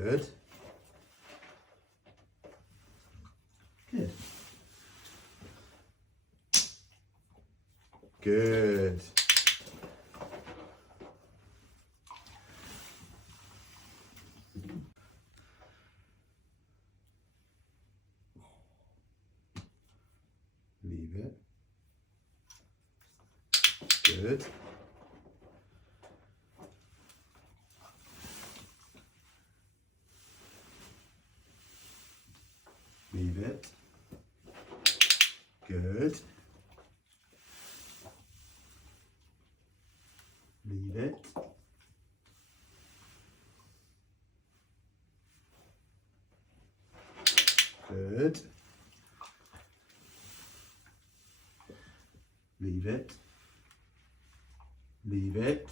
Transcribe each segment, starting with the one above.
Good. Good. Good. Leave it. Good. Leave it. Good. Leave it. Good. Leave it. Leave it.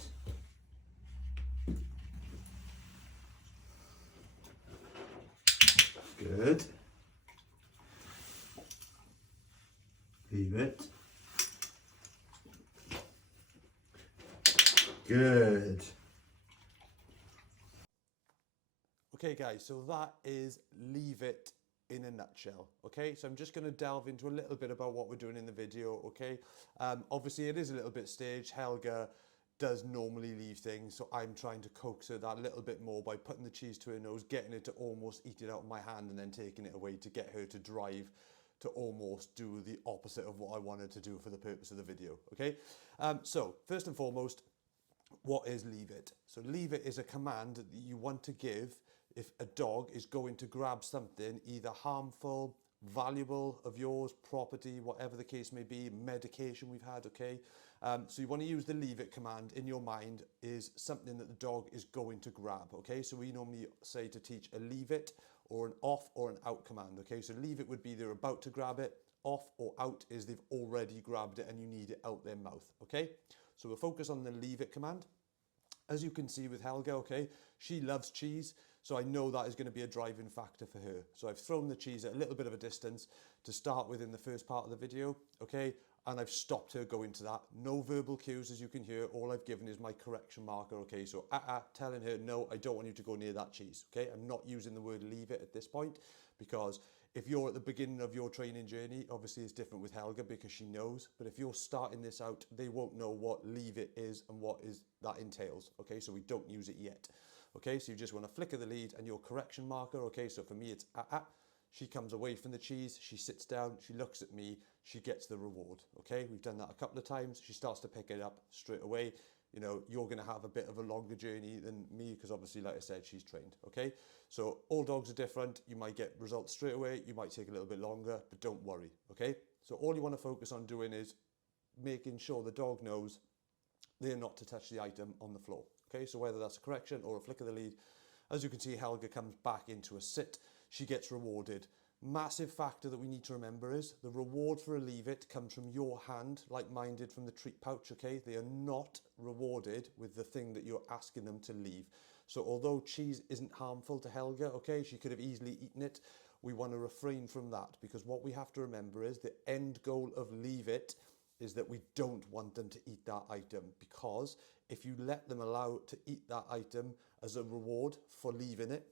Good. Leave it. Good. Okay guys, so that is leave it in a nutshell. Okay, so I'm just going to delve into a little bit about what we're doing in the video. Okay, obviously it is a little bit staged. Helga does normally leave things, so I'm trying to coax her that little bit more by putting the cheese to her nose, getting her to almost eat it out of my hand, and then taking it away to get her to drive to almost do the opposite of what I wanted to do for the purpose of the video. Okay, so first and foremost, what is leave it? So leave it is a command that you want to give if a dog is going to grab something either harmful, valuable of yours, property, whatever the case may be, medication we've had, okay? So you want to use the leave it command in your mind is something that the dog is going to grab, okay? So we normally say to teach a leave it or an off or an out command, okay? So leave it would be they're about to grab it, off or out is they've already grabbed it and you need it out their mouth, okay? So we'll focus on the leave it command. As you can see with Helga, okay, she loves cheese, so I know that is going to be a driving factor for her. So I've thrown the cheese at a little bit of a distance to start with in the first part of the video, okay, and I've stopped her going to that. No verbal cues, as you can hear. All I've given is my correction marker, okay, so telling her, no, I don't want you to go near that cheese, okay. I'm not using the word leave it at this point because if you're at the beginning of your training journey, obviously it's different with Helga because she knows, but if you're starting this out, they won't know what leave it is and what is that entails, okay? So we don't use it yet, okay? So you just want to flicker the lead and your correction marker, okay? So for me, it's she comes away from the cheese, she sits down, she looks at me, she gets the reward, okay? We've done that a couple of times. She starts to pick it up straight away. You know, you're going to have a bit of a longer journey than me because obviously, like I said, she's trained, okay? So all dogs are different. You might get results straight away. You might take a little bit longer, but don't worry, okay? So all you want to focus on doing is making sure the dog knows they're not to touch the item on the floor, okay? So whether that's a correction or a flick of the lead, as you can see, Helga comes back into a sit. She gets rewarded. Massive factor that we need to remember is the reward for a leave it comes from your hand, like mine did from the treat pouch, okay? They are not rewarded with the thing that you're asking them to leave. So although cheese isn't harmful to Helga, okay, she could have easily eaten it, we want to refrain from that because what we have to remember is the end goal of leave it is that we don't want them to eat that item, because if you let them allow to eat that item as a reward for leaving it,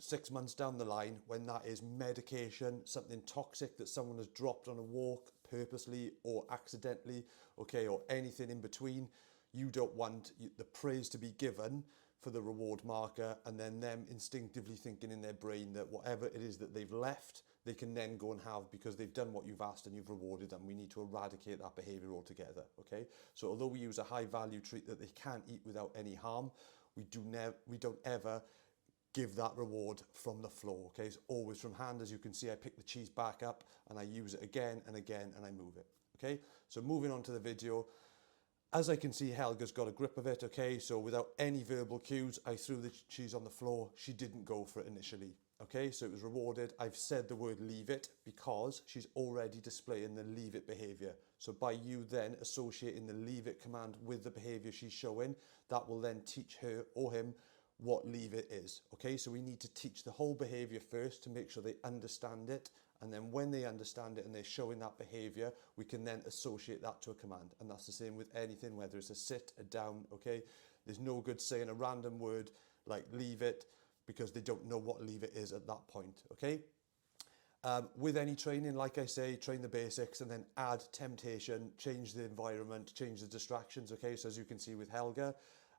6 months down the line, when that is medication, something toxic that someone has dropped on a walk purposely or accidentally, okay, or anything in between, you don't want the praise to be given for the reward marker and then them instinctively thinking in their brain that whatever it is that they've left, they can then go and have because they've done what you've asked and you've rewarded them. We need to eradicate that behavior altogether, okay? So although we use a high value treat that they can't eat without any harm, we don't ever give that reward from the floor, okay? It's always from hand. As you can see, I pick the cheese back up and I use it again and again and I move it, okay? So moving on to the video, as I can see, Helga's got a grip of it, okay? So without any verbal cues, I threw the cheese on the floor. She didn't go for it initially, okay? So it was rewarded. I've said the word leave it because she's already displaying the leave it behavior. So by you then associating the leave it command with the behavior she's showing, that will then teach her or him what leave it is, okay? So we need to teach the whole behavior first to make sure they understand it, and then when they understand it and they're showing that behavior, we can then associate that to a command. And that's the same with anything, whether it's a sit, a down, okay? There's no good saying a random word like leave it because they don't know what leave it is at that point, okay? With any training, like I say, train the basics and then add temptation, change the environment, change the distractions, okay? So as you can see with Helga,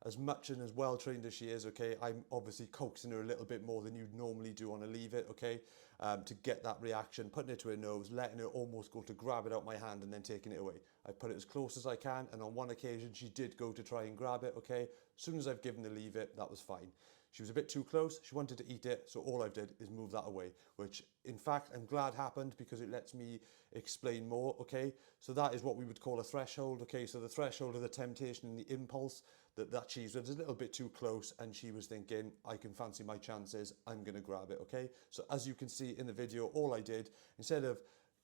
as much and as well trained as she is, okay, I'm obviously coaxing her a little bit more than you'd normally do on a leave it, okay, to get that reaction, putting it to her nose, letting her almost go to grab it out my hand and then taking it away. I put it as close as I can, and on one occasion she did go to try and grab it, okay. As soon as I've given the leave it, that was fine. She was a bit too close, she wanted to eat it, so all I've did is move that away, which in fact I'm glad happened because it lets me explain more, okay? So that is what we would call a threshold, okay? So the threshold of the temptation and the impulse that cheese was a little bit too close, and she was thinking, I can fancy my chances, I'm gonna grab it, okay? So as you can see in the video, all I did, instead of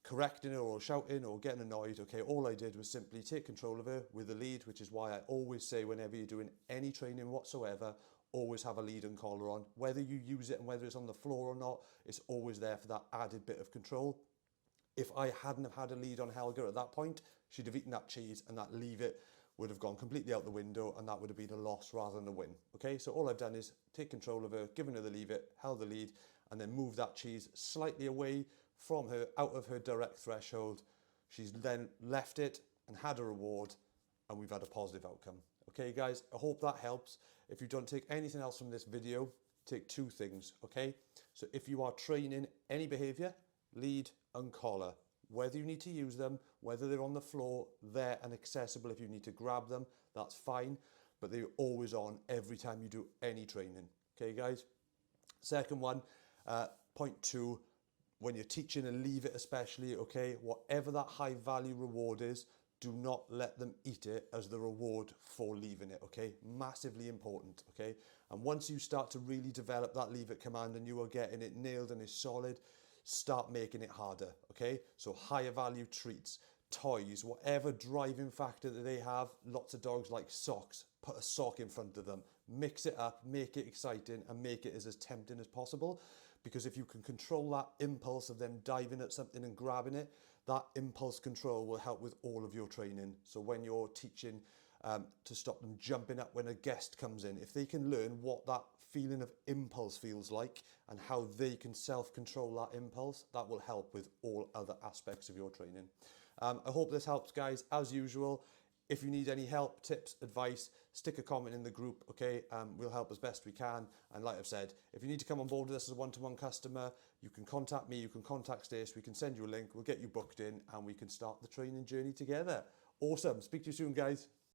correcting her or shouting or getting annoyed, okay, all I did was simply take control of her with the lead, which is why I always say whenever you're doing any training whatsoever, always have a lead and collar on. Whether you use it and whether it's on the floor or not, it's always there for that added bit of control. If I hadn't have had a lead on Helga at that point, she'd have eaten that cheese and that leave it would have gone completely out the window, and that would have been a loss rather than a win. Okay, so all I've done is take control of her, given her the leave it, held the lead, and then move that cheese slightly away from her, out of her direct threshold. She's then left it and had a reward, and we've had a positive outcome. Okay guys, I hope that helps. If you don't take anything else from this video, take two things, okay? So if you are training any behaviour, lead and collar. Whether you need to use them, whether they're on the floor, there and accessible if you need to grab them, that's fine. But they're always on every time you do any training. Okay guys? Second one, point two, when you're teaching a leave it especially, okay, whatever that high value reward is, do not let them eat it as the reward for leaving it, okay? Massively important, okay? And once you start to really develop that leave it command and you are getting it nailed and it's solid, start making it harder, okay? So higher value treats, toys, whatever driving factor that they have. Lots of dogs like socks. Put a sock in front of them, mix it up, make it exciting and make it as tempting as possible. Because if you can control that impulse of them diving at something and grabbing it, that impulse control will help with all of your training. So when you're teaching to stop them jumping up when a guest comes in, if they can learn what that feeling of impulse feels like and how they can self-control that impulse, that will help with all other aspects of your training. I hope this helps, guys. As usual, if you need any help, tips, advice, stick a comment in the group, okay? We'll help as best we can. And like I've said, if you need to come on board with us as a one-to-one customer, you can contact me, you can contact Stace, we can send you a link, we'll get you booked in and we can start the training journey together. Awesome. Speak to you soon, guys.